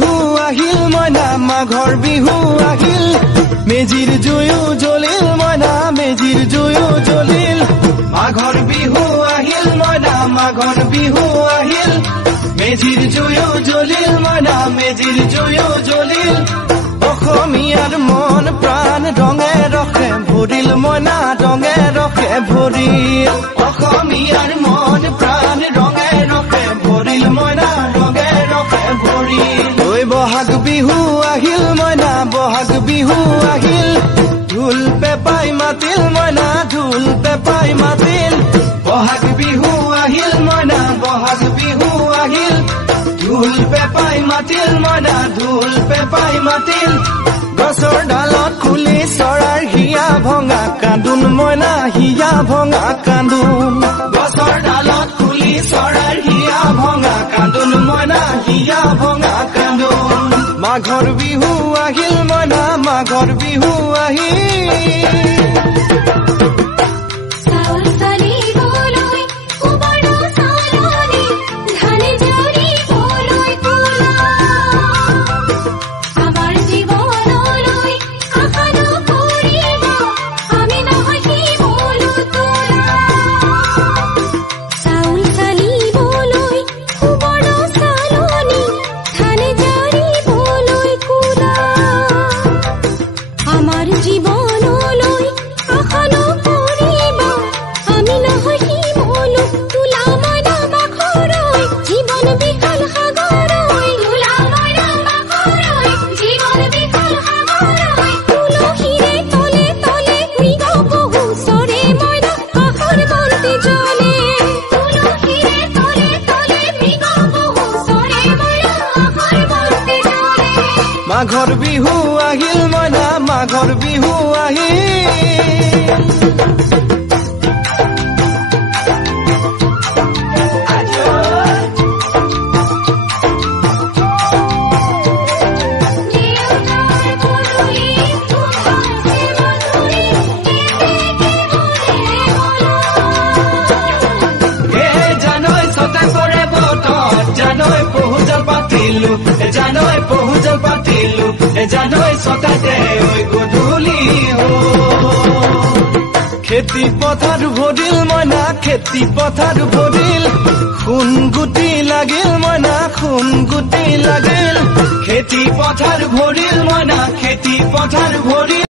বিহু আহিল মইনা মাঘৰ বিহু আহিল মেজিৰ জুয়ো জ্বলিল মইনা মেজিৰ জুয়ো জ্বলিল মাঘৰ বিহু আহিল মইনা মাঘৰ বিহু আহিল মেজিৰ জুয়ো জ্বলিল মইনা মেজিৰ জুয়ো জ্বলিল অসমীয়াৰ মন প্ৰাণ ৰঙে ৰখে ভৰিল মইনা ৰঙে ৰখে ভৰিল অসমীয়াৰ মন প্ৰাণ ৰঙে ৰখে ভৰিল মইনা ৰঙে ৰখে ভৰিল ঐ বহাগ বিহু আহিল মইনা বহাগ বিহু আহিল ঢোল পেপাই মাতিল মইনা ঢোল পেপাই মাতিল বহাগ বিহু আহিল মইনা বহাগ বিহু আহিল ঢোল পেপাই মাতিল মইনা ঢোল পেপাই মাতিল গছৰ ডালত খুলি চৰাৰ হিয়া ভঙা কান্দোন মইনা হিয়া ভঙা কান্দোন গছৰ ডালত খুলি চৰাৰ হিয়া ভঙা কান্দোন মইনা হিয়া ভঙা কান্দোন মাঘৰ বিহু আহিল মইনা মাঘৰ বিহু আহিল মাঘৰ বিহু আহিল মইনা মাঘৰ বিহু আহিল জানৈ পহুজ পাতিলো জানৈ সতাতে ওই গধূলি খেতি পথাৰ ভৰিল মইনা খেতি পথাৰ ভৰিল খুন গুটি লাগিল মইনা খুন গুটি লাগিল খেতি পথাৰ ভৰিল মইনা খেতি পথাৰ ভৰিল